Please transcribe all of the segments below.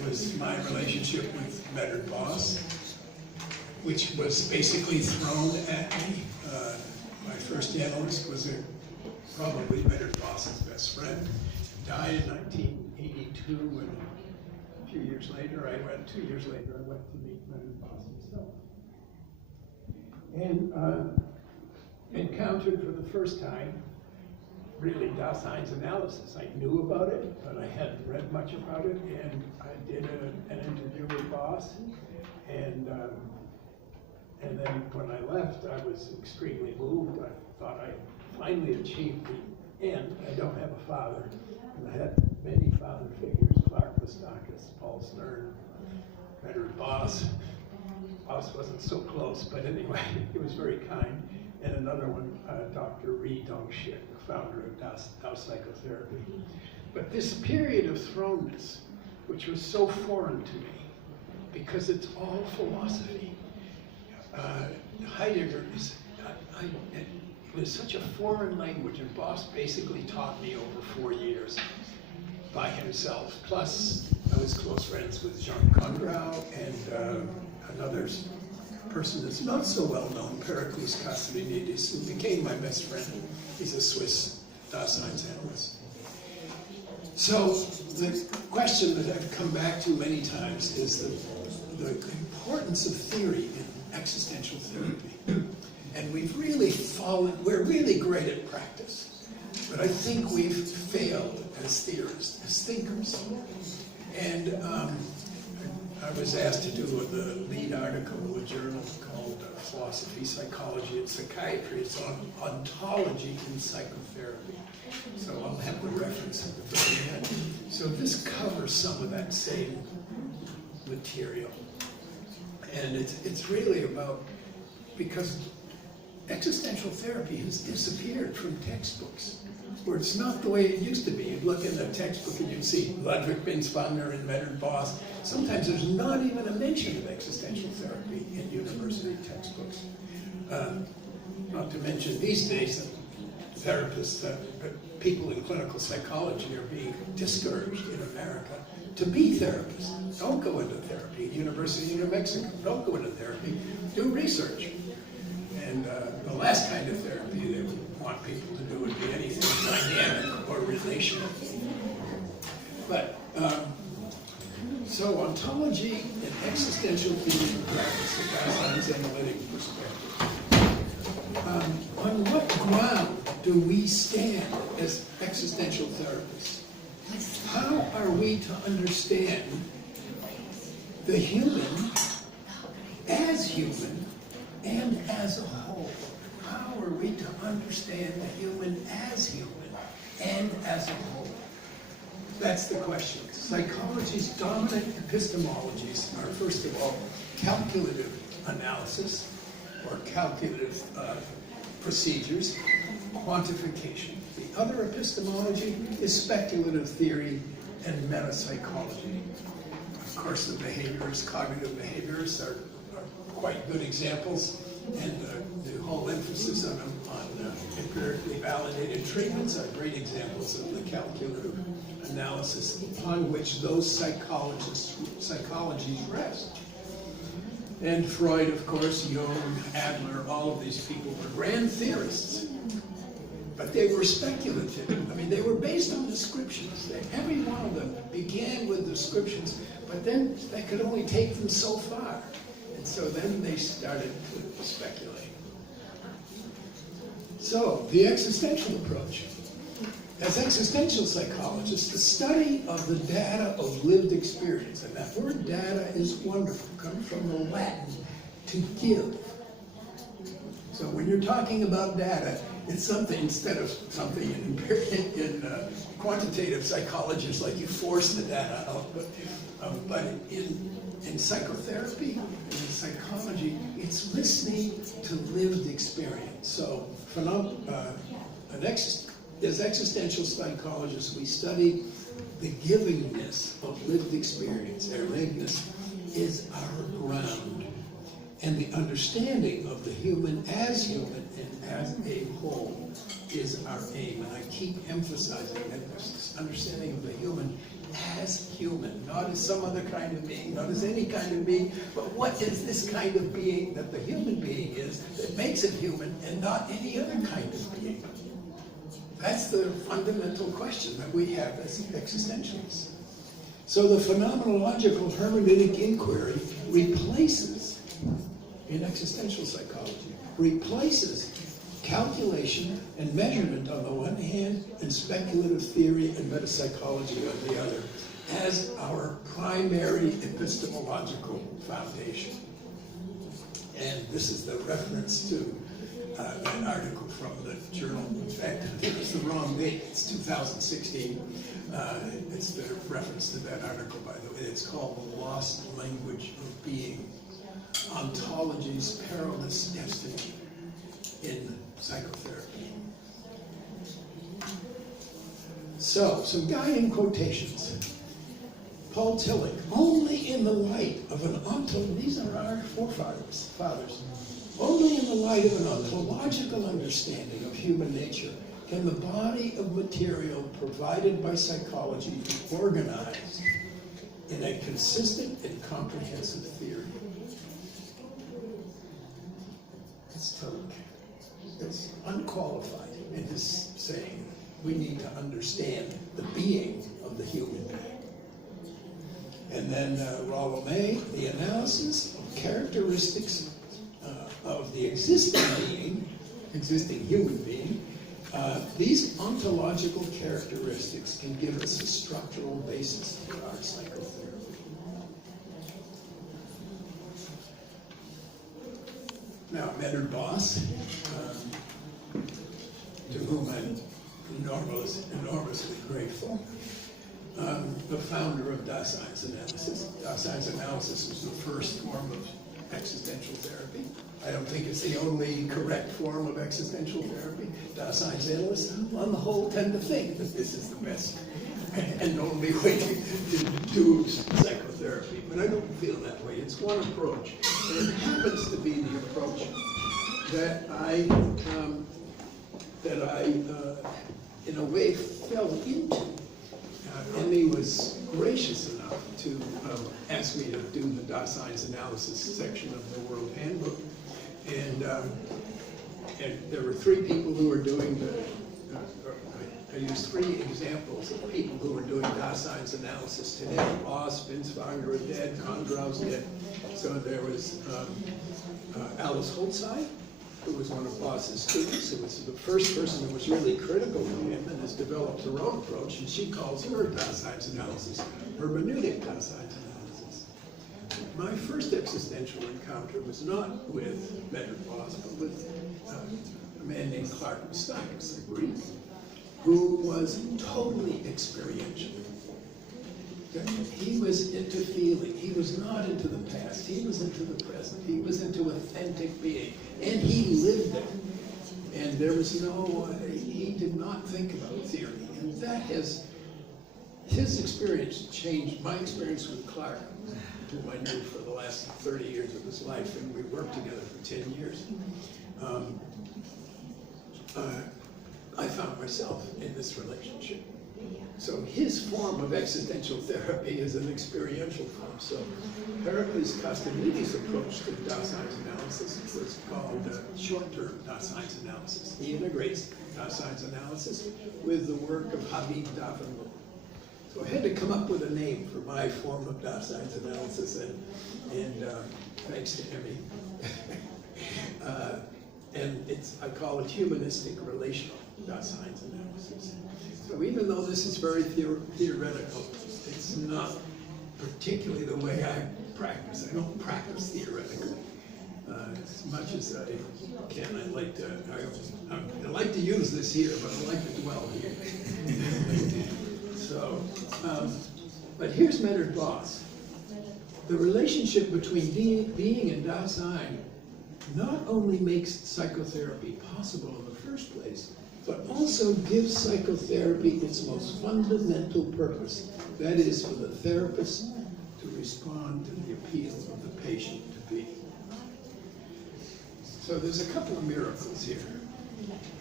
there was my relationship with Medard Boss, which was basically thrown at me. My first analyst was probably Medard Boss's best friend. Died in 1982, and a few years later, 2 years later, I went to meet Medard Boss himself. And encountered for the first time, really, Daseinsanalysis. I knew about it, but I hadn't read much about it, and I did an interview with Boss, and then when I left, I was extremely moved. I thought I finally achieved the end. I don't have a father, and I had many father figures: Clark Mustakis, Paul Stern, Medard Boss. Boss wasn't so close, but anyway, he was very kind. And another one, Dr. Ri Dongshik, the founder of Dao Psychotherapy. But this period of thrownness, which was so foreign to me, because it's all philosophy. Heidegger it was such a foreign language, and Boss basically taught me over 4 years by himself. Plus, I was close friends with Jean Condraud and another person that's not so well known, Pericles Castelinides, who became my best friend. He's a Swiss Daseinsanalyst. So the question that I've come back to many times is the importance of theory in existential therapy. And we're really great at practice, but I think we've failed as theorists, as thinkers. And I was asked to do the lead article in a journal called Philosophy, Psychology, and Psychiatry. It's on ontology in psychotherapy. So I'll have the reference at the very end. So this covers some of that same material. And it's really about, because existential therapy has disappeared from textbooks, where it's not the way it used to be. You'd look in the textbook and you'd see Ludwig Binswanger and Medard Boss. Sometimes there's not even a mention of existential therapy in university textbooks. Not to mention these days, therapists, people in clinical psychology are being discouraged in America to be therapists. Don't go into therapy. University of New Mexico, don't go into therapy. Do research. And the last kind of therapy they would want people to do would be anything dynamic or relational. But, so ontology and existential theory and practice, the Daseinsanalytic perspective. On what ground do we stand as existential therapists? How are we to understand the human as human and as a whole? How are we to understand the human as human and as a whole? That's the question. Psychology's dominant epistemologies are, first of all, calculative analysis, or calculative procedures, quantification. The other epistemology is speculative theory and metapsychology. Of course, the behaviorists, cognitive behaviorists are quite good examples, and the whole emphasis on empirically validated treatments are great examples of the calculative analysis upon which those psychologies rest. And Freud, of course, Jung, Adler, all of these people were grand theorists, but they were speculative. I mean, they were based on descriptions. Every one of them began with descriptions, but then they could only take them so far. And so then they started to speculate. So, the existential approach. As existential psychologists, the study of the data of lived experience, and that word data is wonderful, comes from the Latin, to give. So when you're talking about data, it's something, instead of something in quantitative psychology, it's like you force the data out, but in psychotherapy, in psychology, it's listening to lived experience. So as existential psychologists, we study the givingness of lived experience. Eregness is our ground. And the understanding of the human and as a whole is our aim, and I keep emphasizing that this understanding of the human as human, not as some other kind of being, not as any kind of being, but what is this kind of being that the human being is that makes it human and not any other kind of being? That's the fundamental question that we have as existentialists. So the phenomenological hermeneutic inquiry replaces, in existential psychology, replaces calculation and measurement on the one hand, and speculative theory and metapsychology on the other, as our primary epistemological foundation. And this is the reference to an article from the journal. In fact, I think it's the wrong date. It's 2016. It's the reference to that article, by the way. It's called The Lost Language of Being, Ontology's Perilous Destiny in Psychotherapy. So, some guiding quotations. Paul Tillich, only in the light of an these are our forefathers, only in the light of an ontological understanding of human nature can the body of material provided by psychology be organized in a consistent and comprehensive theory. It's Tillich. It's unqualified in his saying we need to understand the being of the human being. And then Rollo May, the analysis of characteristics of the existing human being. These ontological characteristics can give us a structural basis for our psychotherapy. Now, Medard Boss, to whom I'm enormously grateful, the founder of Daseinsanalysis. Daseinsanalysis was the first form of existential therapy. I don't think it's the only correct form of existential therapy. Daseinsanalysts, on the whole, tend to think that this is the best and only way to do psychotherapy. But I don't feel that way. It's one approach. And it happens to be the approach that I in a way, fell into. Emmy was gracious enough to ask me to do the Daseinsanalysis section of the World Handbook. And there were three people who were doing I used three examples of people who were doing Daseinsanalysis today. Boss, Binswanger are dead, Kondrow's dead. So there was Alice Holzheim, who was one of Boss's students, who was the first person who was really critical of him and has developed her own approach, and she calls her Daseinsanalysis hermeneutic Daseinsanalysis. My first existential encounter was not with Medard Boss, but with a man named Clark Mystakis, a Greek, who was totally experiential. He was into feeling. He was not into the past. He was into the present. He was into authentic being. And he lived it. And there was he did not think about theory. And that his experience changed my experience with Clark, whom I knew for the last 30 years of his life, and we worked together for 10 years. I found myself in this relationship. So his form of existential therapy is an experiential form. So Pericles Castellini's approach to Daseinsanalysis was called short-term Daseinsanalysis. He integrates Daseinsanalysis with the work of Habib Davenport. So I had to come up with a name for my form of Daseinsanalysis, and thanks to Emmy. And I call it humanistic relational Daseinsanalysis. So even though this is very theoretical, it's not particularly the way I practice. I don't practice theoretically. As much as I can, I like to use this here, but I like to dwell here. So, but here's Medard Boss. The relationship between being and Dasein not only makes psychotherapy possible in the first place, but also gives psychotherapy its most fundamental purpose. That is, for the therapist to respond to the appeal of the patient to be. So there's a couple of miracles here.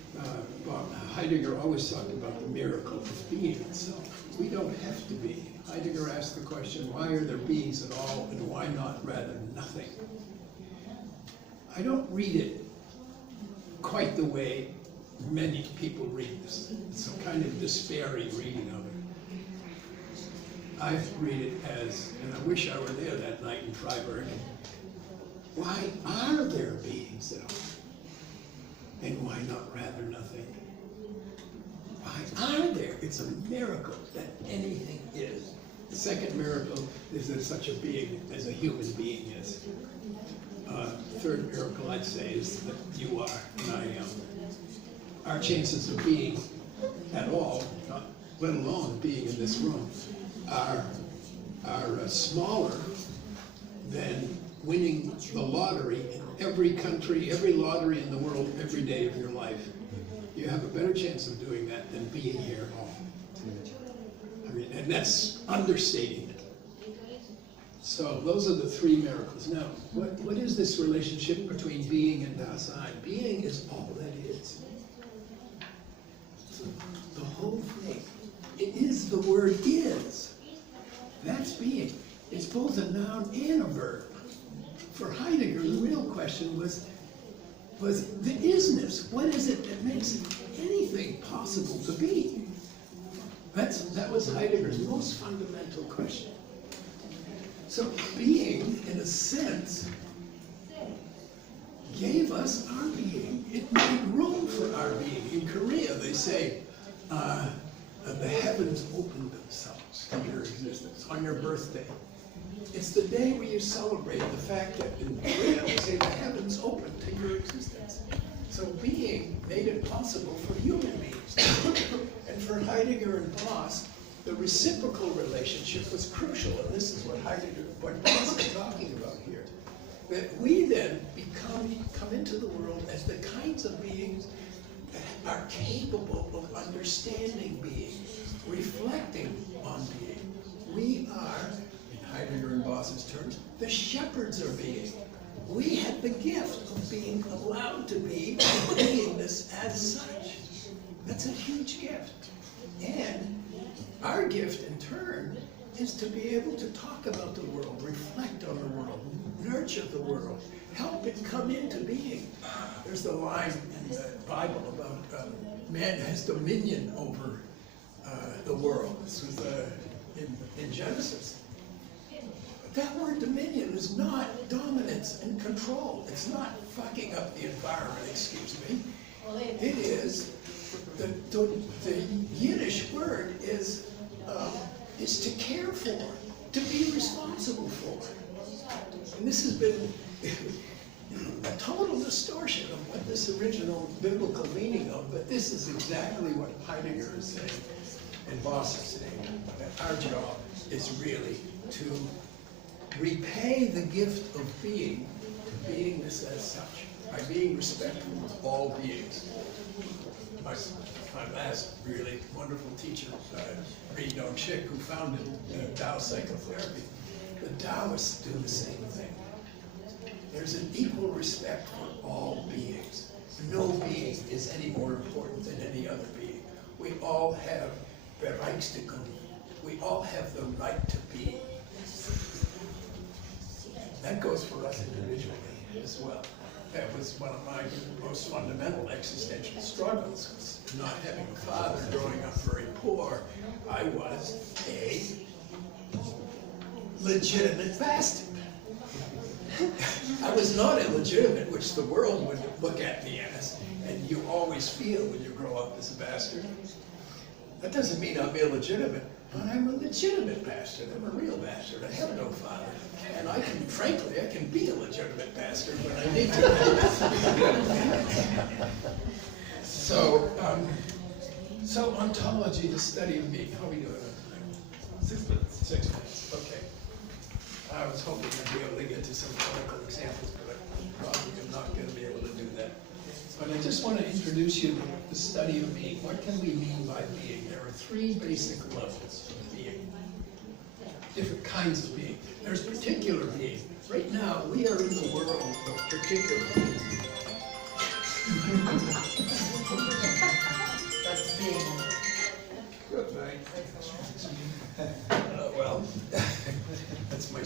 Heidegger always talked about the miracle of being itself. We don't have to be. Heidegger asked the question, why are there beings at all, and why not rather nothing? I don't read it quite the way many people read this. It's a kind of despairing reading of it. I read it as, and I wish I were there that night in Freiburg, why are there beings at all? And why not rather nothing? Why are there? It's a miracle that anything is. The second miracle is that such a being as a human being is. Third miracle, I'd say, is that you are and I am. Our chances of being at all, let alone being in this room, are smaller than winning the lottery in every country, every lottery in the world, every day of your life. You have a better chance of doing that than being here at all. I mean, and that's understating it. So those are the three miracles. Now, what is this relationship between being and Dasein? Being is all that is. So the whole thing. It is the word is. That's being. It's both a noun and a verb. For Heidegger, the real question was the isness. What is it that makes anything possible to be? That was Heidegger's most fundamental question. So being, in a sense, gave us our being. It made room for our being. In Korea, they say, the heavens opened themselves to your existence on your birthday. It's the day where you celebrate the fact that in Korea, we say the heavens opened to your existence. So being made it possible for human beings. And for Heidegger and Boss, the reciprocal relationship was crucial, and this is what Boss is talking about here. That we then come into the world as the kinds of beings that are capable of understanding being, reflecting on being. We are, in Heidegger and Boss's terms, the shepherds of being. We have the gift of being allowed to be beingness as such. That's a huge gift. And our gift, in turn, is to be able to talk about the world, reflect on the world, nurture the world, help it come into being. There's the line in the Bible about man has dominion over the world. This was in Genesis. That word dominion is not dominance and control. It's not fucking up the environment, excuse me. It is, the Yiddish word is to care for, to be responsible for. And this has been a total distortion of what this original biblical meaning of, but this is exactly what Heidegger is saying and Boss is saying. That our job is really to repay the gift of being to beingness as such, by being respectful of all beings. My last really wonderful teacher, Ri Dong Shik, who founded Tao psychotherapy, the Taoists do the same thing. There's an equal respect for all beings. No being is any more important than any other being. We all have Berechtigung. We all have the right to be. That goes for us individually as well. That was one of my most fundamental existential struggles, was not having a father, growing up very poor. I was a legitimate bastard. I was not illegitimate, which the world would look at me as, and you always feel when you grow up as a bastard. That doesn't mean I'm illegitimate, but I'm a legitimate bastard. I'm a real bastard. I have no father. And I can, frankly, I can be a legitimate bastard when I need to. So ontology, the study of being. How are we doing? 6 minutes. 6 minutes. Okay. I was hoping I'd be able to get to some clinical examples, but I probably am not going to be able to do that. But I just want to introduce you to the study of being. What can we mean by being? There are 3 basic levels of being. Different kinds of being. There's particular being. Right now, we are in the world of particular being.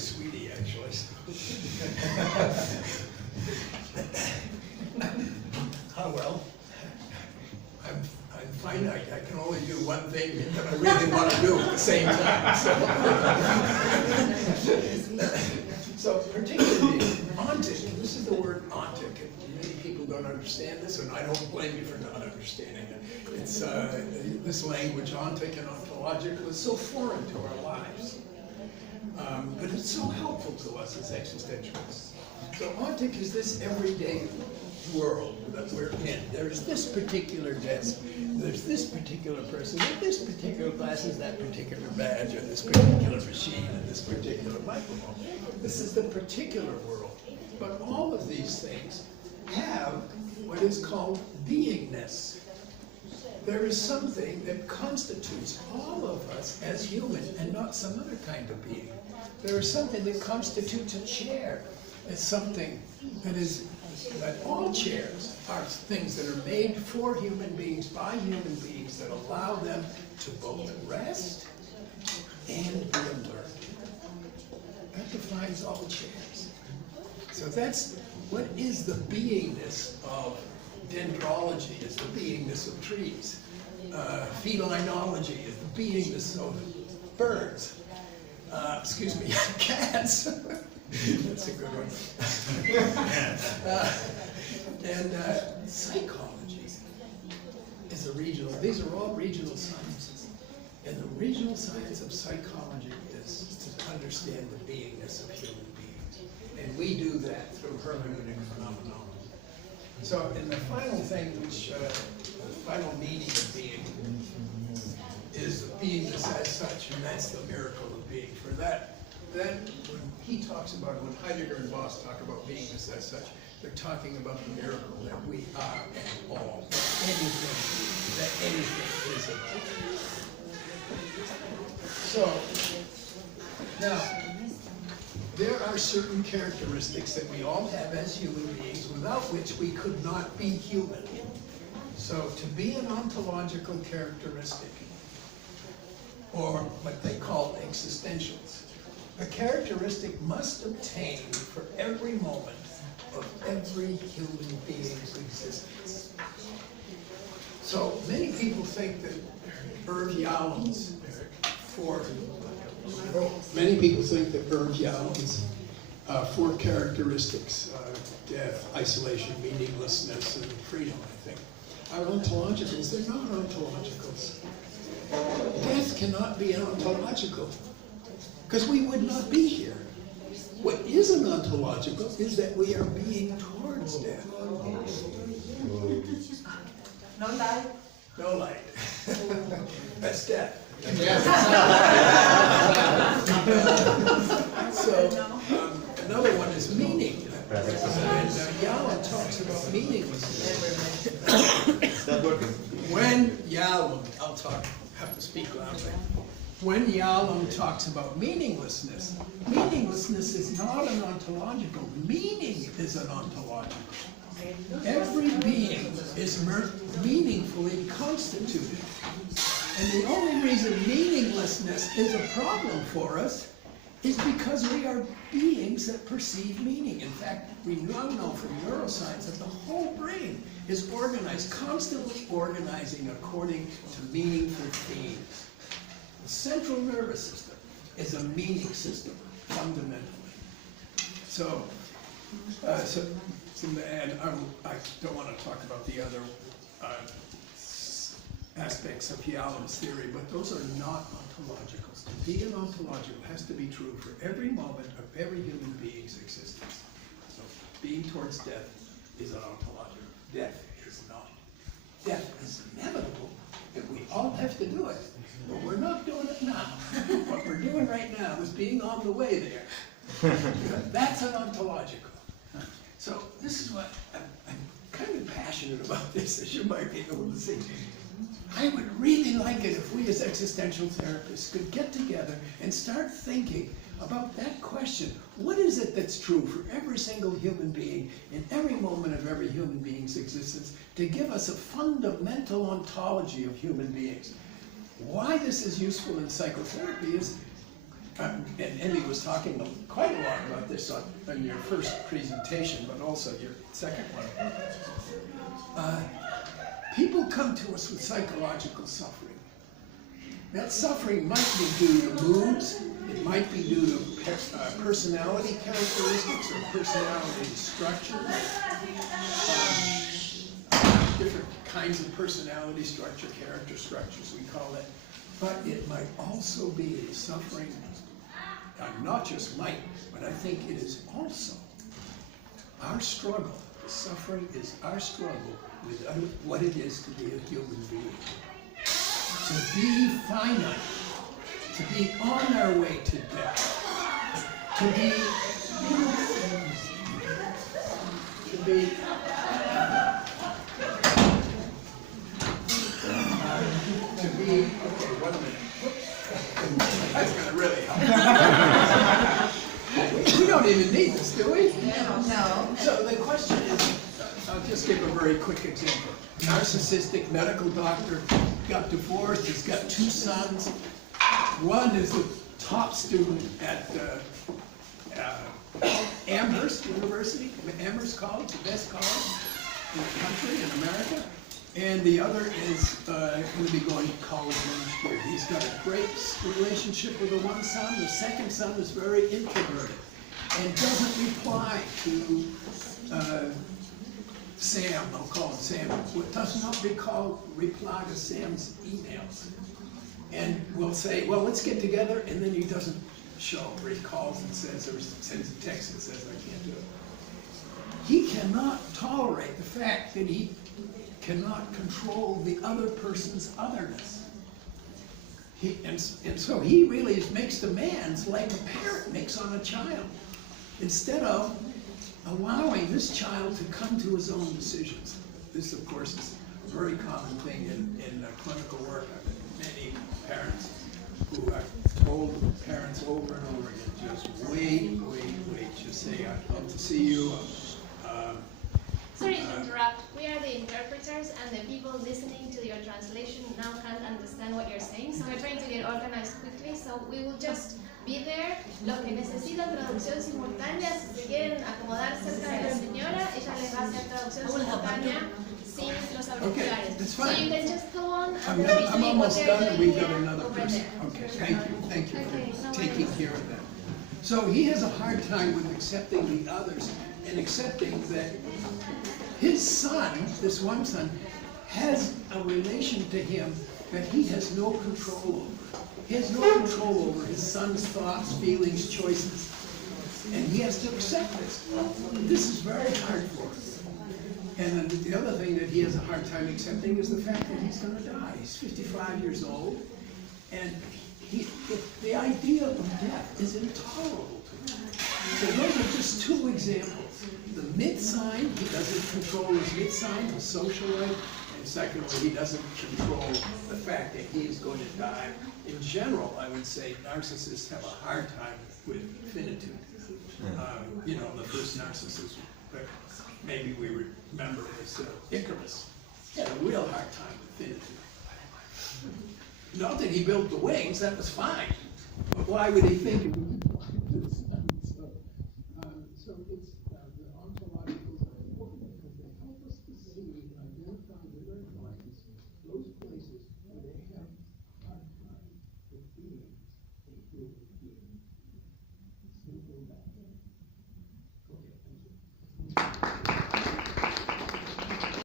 sweetie, actually. Oh, well, I'm finite. I can only do one thing that I really want to do at the same time. So particularly, ontic, this is the word ontic. Many people don't understand this, and I don't blame you for not understanding it. It's, this language, ontic and ontological, is so foreign to our lives. But it's so helpful to us as existentialists. So ontic is this everyday world that we're in. There's this particular desk, there's this particular person, with this particular glasses, that particular badge, or this particular machine, and this particular microphone. This is the particular world. But all of these things have what is called beingness. There is something that constitutes all of us as human and not some other kind of being. There is something that constitutes a chair as something that all chairs are things that are made for human beings, by human beings, that allow them to both rest and be alert. That defines all chairs. So that's what is the beingness of dendrology, is the beingness of trees. Felinology is the beingness of birds. Excuse me, cats. That's a good one. And psychology is a regional, these are all regional sciences. And the regional science of psychology is to understand the beingness of human beings. And we do that through hermeneutic phenomenology. So, and the final thing, which, the final meaning of being is beingness as such, and that's the miracle of being. For that, when he talks about, when Heidegger and Voss talk about beingness as such, they're talking about the miracle that we are and all, that anything is at all. So, now, there are certain characteristics that we all have as human beings without which we could not be human. So, to be an ontological characteristic, or what they call existentials, a characteristic must obtain for every moment of every human being's existence. So many people think that Yalom's four characteristics, death, isolation, meaninglessness, and freedom, I think, are ontologicals. They're not ontologicals. Death cannot be an ontological, because we would not be here. What is an ontological is that we are being towards death. No light. No light. That's death. So, another one is meaning. And Yalom talks about meaninglessness. Is that working? When Yalom, have to speak loudly. When Yalom talks about meaninglessness, meaninglessness is not an ontological. Meaning is an ontological. Every being is meaningfully constituted. And the only reason meaninglessness is a problem for us is because we are beings that perceive meaning. In fact, we now know from neuroscience that the whole brain is organized, constantly organizing according to meaningful themes. The central nervous system is a meaning system, fundamentally. So, and I don't want to talk about the other aspects of Yalom's theory, but those are not ontologicals. To be an ontological has to be true for every moment of every human being's existence. So being towards death is an ontological. Death is not. Death is inevitable, and we all have to do it. But we're not doing it now. What we're doing right now is being on the way there. That's an ontological. So this is what I'm kind of passionate about this, as you might be able to see. I would really like it if we as existential therapists could get together and start thinking about that question. What is it that's true for every single human being in every moment of every human being's existence to give us a fundamental ontology of human beings? Why this is useful in psychotherapy is and Emmy was talking quite a lot about this on your first presentation, but also your second one. People come to us with psychological suffering. That suffering might be due to moods, it might be due to personality characteristics or personality structure, different kinds of personality structure, character structures we call it. But it might also be the suffering, not just might, but I think it is also our struggle. The suffering is our struggle with what it is to be a human being. To be finite, to be on our way to death, to be, okay, one minute. That's gonna really help. We don't even need this, do we? No. So the question is, I'll just give a very quick example. Narcissistic medical doctor, got divorced, he's got 2 sons. One is the top student at Amherst University, Amherst College, the best college in the country, in America. And the other is going to be going to college next year. He's got a great relationship with the one son. The second son is very introverted and doesn't reply to Sam, I'll call him Sam, does not reply to Sam's emails. And we'll say, well, let's get together, and then he doesn't show, or he calls and says, or sends a text and says, I can't do it. He cannot tolerate the fact that he cannot control the other person's otherness. And so he really makes demands like a parent makes on a child, instead of allowing this child to come to his own decisions. This, of course, is a very common thing in clinical work. I've had many parents who have told parents over and over again, just wait, just say, I'd love to see you. Sorry to interrupt. We are the interpreters, and the people listening to your translation now can't understand what you're saying, so we're trying to get organized quickly, so we will just be there. Los que necesitan traducción simultánea, si se quieren acomodar cerca de la señora, ella les va a hacer traducción simultánea sin los auriculares. Okay, that's So fine. you can just go on. I'm almost done, and we've got another over person. there. Okay, thank you Okay, for no taking worries. care of that. So he has a hard time with accepting the others and accepting that his son, this one son, has a relation to him that he has no control over. He has no control over his son's thoughts, feelings, choices. And he has to accept this. This is very hard for him. And then the other thing that he has a hard time accepting is the fact that he's going to die. He's 55 years old, and the idea of death is intolerable to him. So those are just 2 examples. The mid-sign, he doesn't control his mid-sign, his social life, and secondly, he doesn't control the fact that he is going to die. In general, I would say narcissists have a hard time with finitude. You know, the first narcissist that maybe we remember was Icarus. He had a real hard time with finitude. Not that he built the wings, that was fine. But why would he think it would